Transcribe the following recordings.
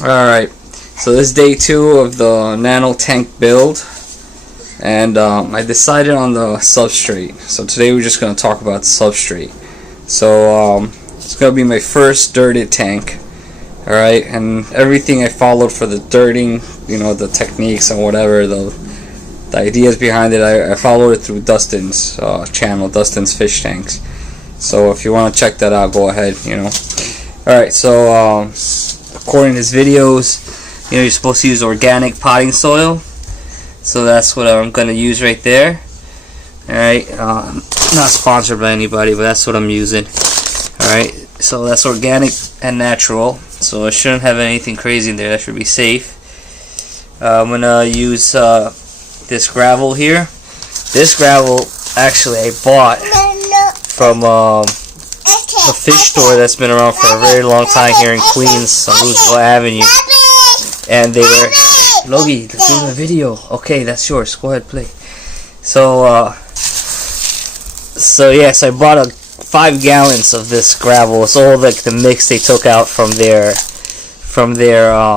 Alright, so this is day 2 of the nano tank build, and I decided on the substrate. So today we're just going to talk about the substrate. So it's going to be my first dirted tank. Alright, and everything I followed for the dirting, you know, the techniques and whatever, the ideas behind it, I followed it through Dustin's channel, Dustin's Fish Tanks. So if you want to check that out, go ahead, you know. Alright, so according to his videos, you know, you're supposed to use organic potting soil. So that's what I'm going to use right there. Alright, not sponsored by anybody, but that's what I'm using. Alright, so that's organic and natural. So it shouldn't have anything crazy in there. That should be safe. I'm going to use this gravel here. This gravel, actually, I bought from a fish store that's been around for a very long time here in Queens on Roosevelt Avenue. And they were... Logie, let's do the video. Okay, that's yours. Go ahead, play. So, yes, I bought 5 gallons of this gravel. It's all like the mix they took out from their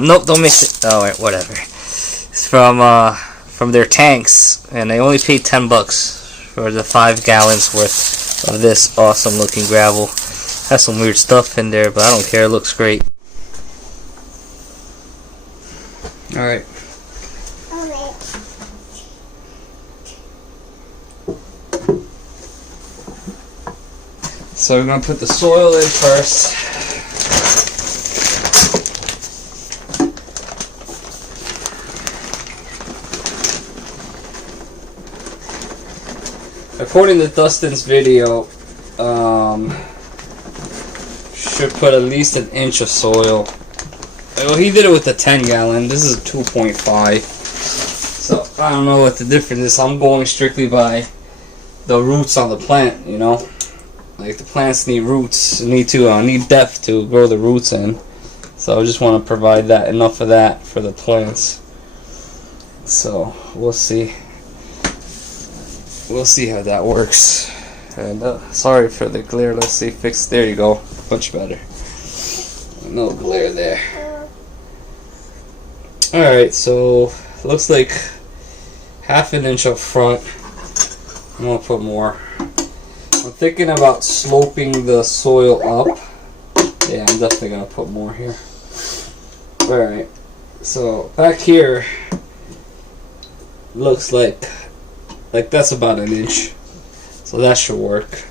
nope, don't mix it. Oh, wait, whatever. It's from their tanks, and I only paid $10 for the 5 gallons worth of this awesome looking gravel. Has some weird stuff in there, but I don't care. It looks great. All right. So we're going to put the soil in first. According to Dustin's video, should put at least an inch of soil. Well, he did it with a 10 gallon. This is a 2.5. So I don't know what the difference is. I'm going strictly by the roots on the plant, you know. Like the plants need roots, need depth to grow the roots in. So I just want to provide that enough of that for the plants. So we'll see. We'll see how that works. And sorry for the glare. Let's see, fix. There you go. Much better. No glare there. All right. So looks like half an inch up front. I'm gonna put more. I'm thinking about sloping the soil up. Yeah, I'm definitely gonna put more here. Alright, so back here looks like that's about an inch. So that should work.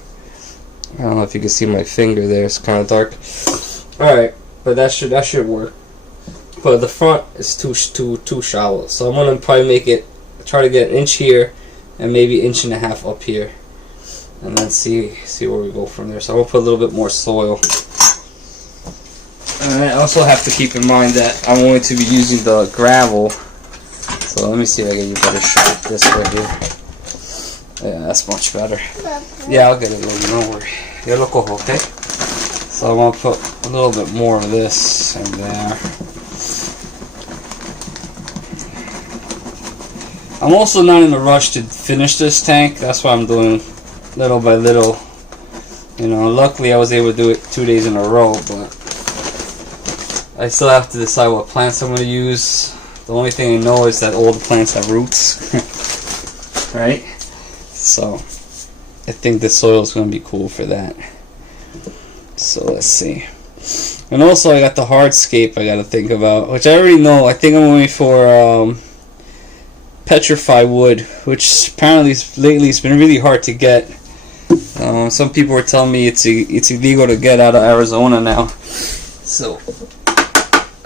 I don't know if you can see my finger there, it's kinda dark. Alright, but that should work. But the front is too shallow. So I'm gonna probably try to get an inch here and maybe 1.5 inches up here. And then see where we go from there. So I'm going to put a little bit more soil. And I also have to keep in mind that I'm going to be using the gravel. So let me see if I get you a better shot this way here. Yeah, that's much better. Yeah, I'll get it, no worry. Yo lo cojo, okay? So I'm going to put a little bit more of this in there. I'm also not in a rush to finish this tank. That's why I'm doing little by little. You know, luckily I was able to do it 2 days in a row, but I still have to decide what plants I'm going to use. The only thing I know is that all the plants have roots. Right? So I think the soil is going to be cool for that. So let's see. And also I got the hardscape I got to think about, which I already know. I think I'm going for petrified wood, which apparently lately it's been really hard to get. Some people were telling me it's illegal to get out of Arizona now. So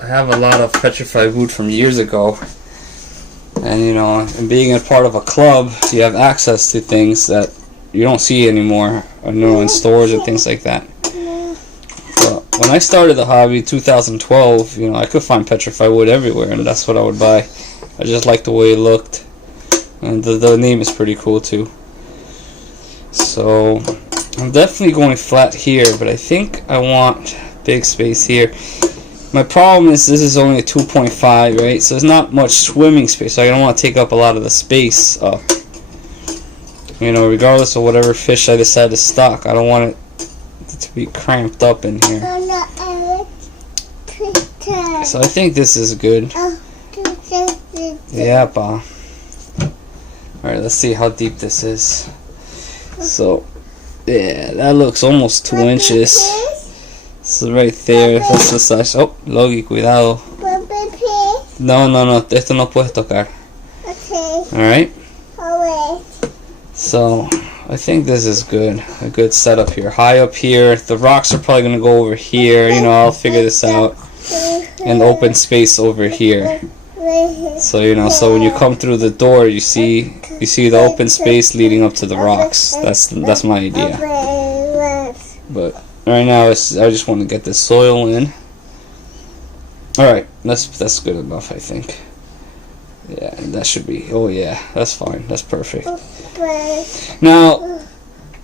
I have a lot of petrified wood from years ago, and you know, and being a part of a club, you have access to things that you don't see anymore, you know, in stores and things like that. But when I started the hobby, 2012, you know, I could find petrified wood everywhere, and that's what I would buy. I just liked the way it looked, and the name is pretty cool too. So I'm definitely going flat here, but I think I want big space here. My problem is this is only a 2.5, right? So there's not much swimming space, so I don't want to take up a lot of the space up. You know, regardless of whatever fish I decide to stock, I don't want it to be cramped up in here. So I think this is good. Yeah, pa. Alright, let's see how deep this is. So, yeah, that looks almost 2 inches. So right there, that's the size. Oh, Logi, cuidado. No, esto no puedes tocar. Alright? So, I think this is good. A good setup here. High up here. The rocks are probably going to go over here. You know, I'll figure this out. And open space over here. So, you know, so when you come through the door, you see the open space leading up to the rocks. That's my idea. But right now, I just want to get this soil in. Alright, that's good enough, I think. Yeah, that should be. Oh yeah, that's fine. That's perfect. Now,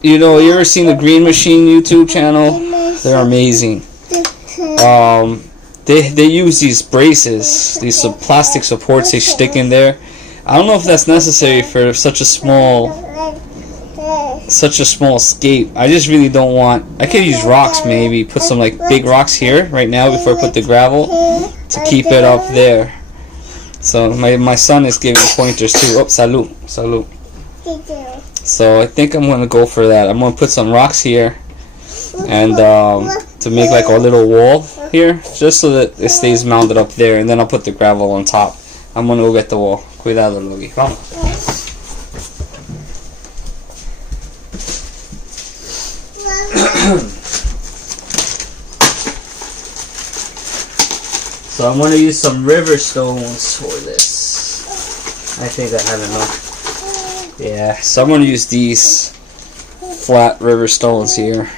you know, you ever seen the Green Machine YouTube channel? They're amazing. They use these braces, these plastic supports they stick in there. I don't know if that's necessary for such a small escape. I just really don't want. I could use rocks, maybe put some like big rocks here right now before I put the gravel to keep it up there. So my son is giving pointers too. Oh, salud. So I think I'm gonna go for that. I'm gonna put some rocks here, and to make like a little wall here, just so that it stays mounted up there, and then I'll put the gravel on top. I'm gonna go get the wall. Cuidado, Logi. Vamos. So I'm going to use some river stones for this. I think I have enough. Yeah, so I'm going to use these flat river stones here.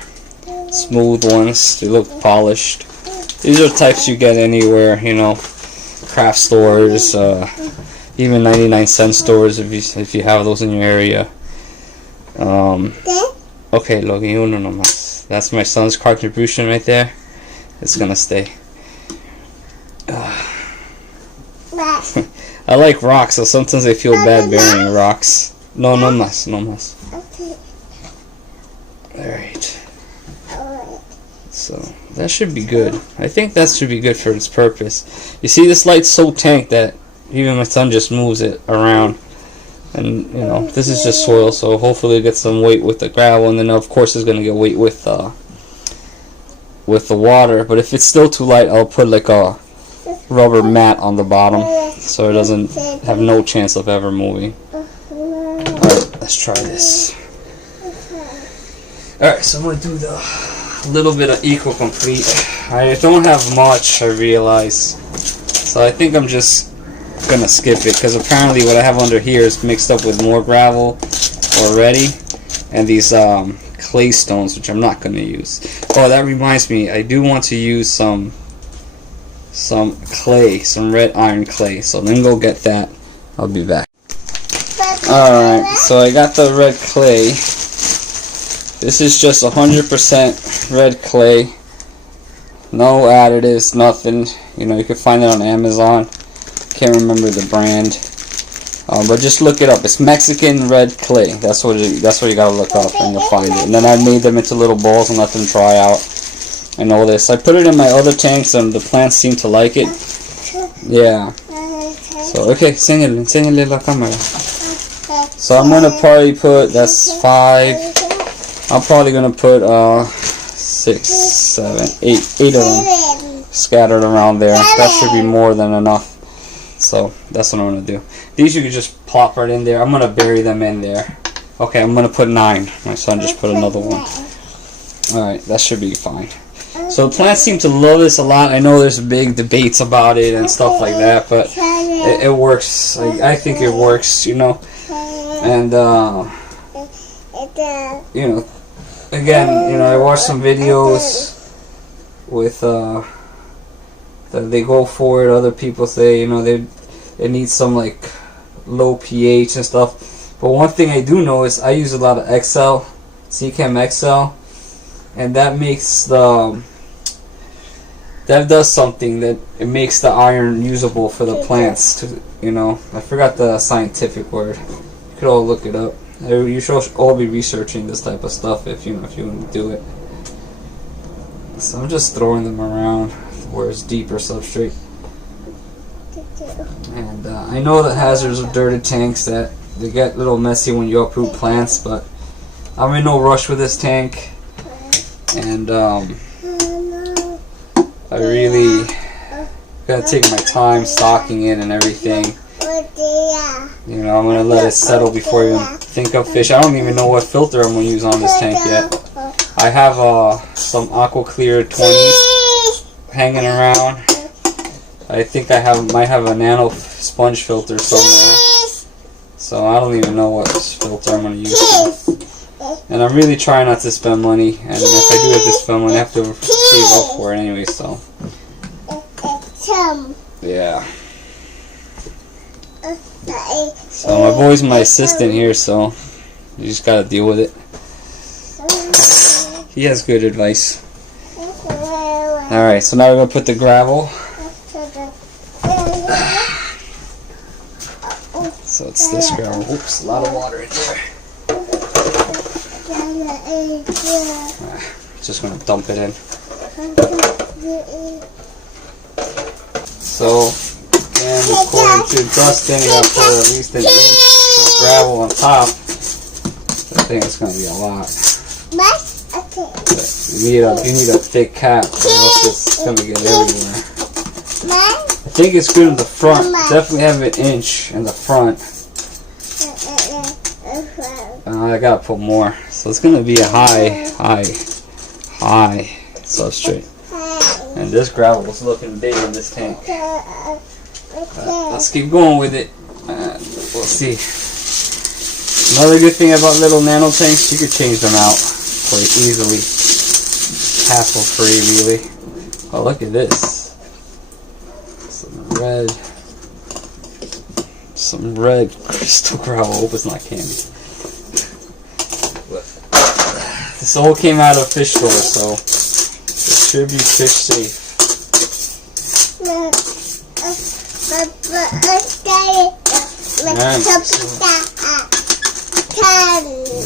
Smooth ones. They look polished. These are types you get anywhere, you know, craft stores, even 99-cent stores if you have those in your area. Okay, Logi, uno nomás. That's my son's contribution right there. It's going to stay. I like rocks, so sometimes I feel bad burying rocks. No más. Alright. So, that should be good. I think that should be good for its purpose. You see, this light's so tanked that even my son just moves it around. And, you know, this is just soil, so hopefully it gets some weight with the gravel, and then of course it's going to get weight with the water. But if it's still too light, I'll put like a rubber mat on the bottom so it doesn't have no chance of ever moving. Alright, let's try this. Alright, so I'm going to do the little bit of eco complete. I don't have much, I realize, so I think I'm just gonna skip it, because apparently what I have under here is mixed up with more gravel already, and these clay stones, which I'm not gonna use. Oh, that reminds me, I do want to use some clay, some red iron clay, so let me go get that. I'll be back. Alright, so I got the red clay. This is just 100% red clay, no additives, nothing. You know, you can find it on Amazon. Can't remember the brand, but just look it up. It's Mexican red clay. That's what you gotta look up, and you'll find it. And then I made them into little balls and let them dry out and all this. I put it in my other tanks, and the plants seem to like it. Yeah. So okay, enséñale la cámara. So I'm gonna probably put, that's 5. I'm probably gonna put 6, 7, 8 of them scattered around there. That should be more than enough. So that's what I'm going to do. These you can just plop right in there. I'm going to bury them in there. Okay, I'm going to put 9. My son just put another one. Alright, that should be fine. So the plants seem to love this a lot. I know there's big debates about it and stuff like that, but it works. I think it works, you know. And, you know, again, you know, I watched some videos with, that they go for it. Other people say, you know, it needs some like low pH and stuff. But one thing I do know is I use a lot of XL, CCAM XL, and that makes that does something, that it makes the iron usable for the plants. To, you know, I forgot the scientific word. You could all look it up. You should all be researching this type of stuff if you want to do it. So I'm just throwing them around. where's deeper substrate. And I know the hazards of dirty tanks, that they get a little messy when you uproot plants, but I'm in no rush with this tank, and I really gotta take my time stocking it and everything. You know, I'm gonna let it settle before I even think of fish. I don't even know what filter I'm gonna use on this tank yet. I have some Aqua Clear 20s hanging around. I think might have a nano sponge filter somewhere. So I don't even know what filter I'm gonna use. And I'm really trying not to spend money. And if I do have to spend money, I have to save up for it anyway. So yeah. So my boy's my assistant here, so you just gotta deal with it. He has good advice. Alright, so now we're gonna put the gravel. So it's this gravel. Oops, a lot of water in there. Just gonna dump it in. So, and according to Dustin, you gotta put at least an inch of gravel on top. I think it's gonna be a lot. But you need a thick cap, or else it's gonna get everywhere. I think it's good in the front. Definitely have an inch in the front. I gotta put more. So it's gonna be a high substrate. And this gravel is looking big in this tank. Let's keep going with it. We'll see. Another good thing about little nano tanks, you can change them out quite easily. Hassle free, really. Oh, look at this. Some red crystal gravel. I hope it's not candy. But this all came out of a fish store, so it should be fish safe.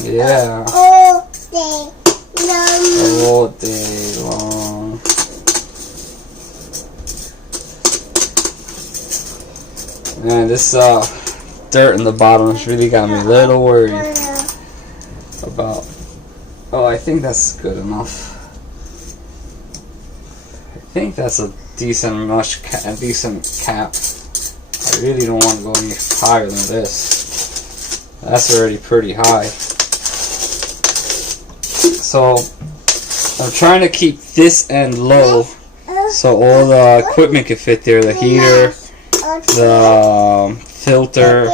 Yeah. All day long. Man, this dirt in the bottom has really got me a little worried about. Oh, I think that's good enough. I think that's a decent cap. I really don't want to go any higher than this. That's already pretty high. So I'm trying to keep this end low so all the equipment can fit there. The heater, the filter,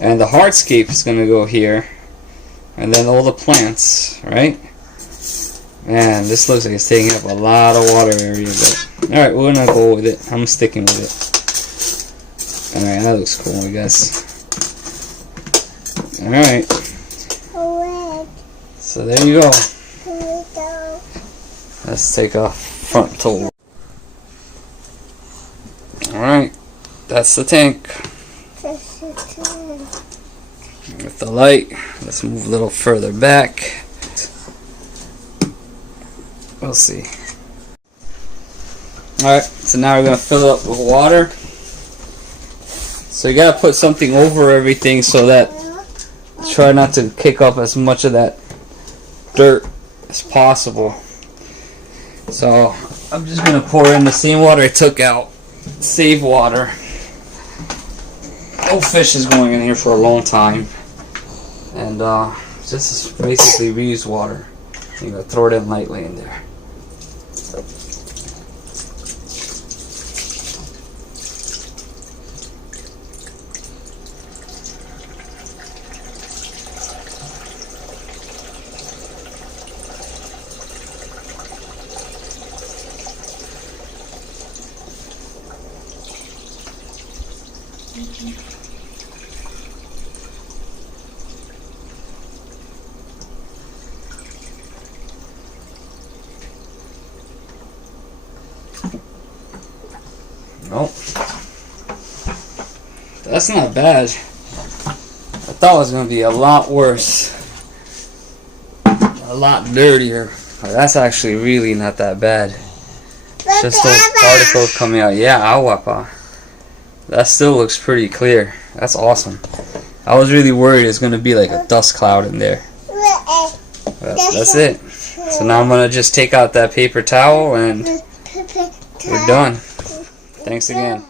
and the hardscape is going to go here. And then all the plants, right? Man, this looks like it's taking up a lot of water area. But alright, we're going to go with it. I'm sticking with it. Alright, that looks cool, I guess. Alright. So there you go. Let's take a frontal. Alright, that's the tank. With the light, let's move a little further back. We'll see. Alright, so now we're going to fill it up with water. So you got to put something over everything so that try not to kick up as much of that dirt as possible. So I'm just going to pour in the same water I took out. Save water. No fish is going in here for a long time. And this is basically reused water. You're going to throw it in lightly in there. Nope. That's not bad. I thought it was going to be a lot worse. A lot dirtier. But that's actually really not that bad. Just those particles coming out. Yeah, agua. That still looks pretty clear. That's awesome. I was really worried it's going to be like a dust cloud in there. But that's it. So now I'm going to just take out that paper towel and we're done. Thanks again.